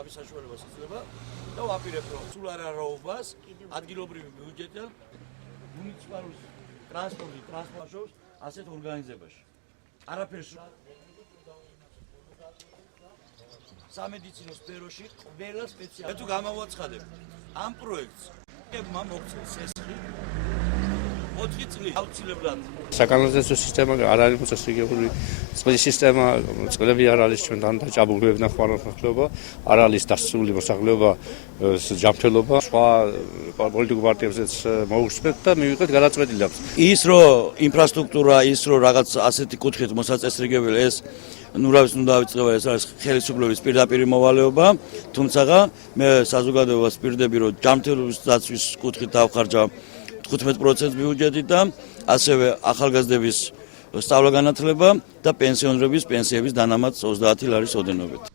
ამის საშუალებას იძლევა და ვაპირებ რომ სულ არარაობას ადგილობრივი ბიუჯეტი და მუნიციპალური ტრანსპორტი ასეთ ორგანიზებაში. არაფერს სამედიცინო სფეროში ყველა სპეციალისტი თუ გამოვაცხადებ ამ პროექტს მოგწეს სესხი 4 წელი აუცილებლად საკანალიზაციო სისტემა არ არის მოწესრიგებული, წყლის სისტემა, წყლები არ არის ჩვენთან დაჭაბულები ნახევარხილობა, არ არის დასწრული მოსახლეობა, ჯანმრთელობა, სხვა პოლიტიკურ პარტიებზეც მოусმენთ და მივიღეთ გადაწყვეტილება. ის რომ ინფრასტრუქტურა, ის რომ რაღაც ასეთი კუთხით მოსაწესრიგებელი ეს ნურავის უნდა დავიწყება, ეს არის ხელისუფლების პირდაპირ მოვალეობა, თუმცა მე საზოგადოებას პირდები რომ ჯანმრთელობის დაცვის კუთხით დავხარჯა 15% ბიუჯეტი და ასევე ახალგაზრდების სწავლა-განათლება და პენსიონერების პენსიების დანამატს 30 ლარის ოდენობით.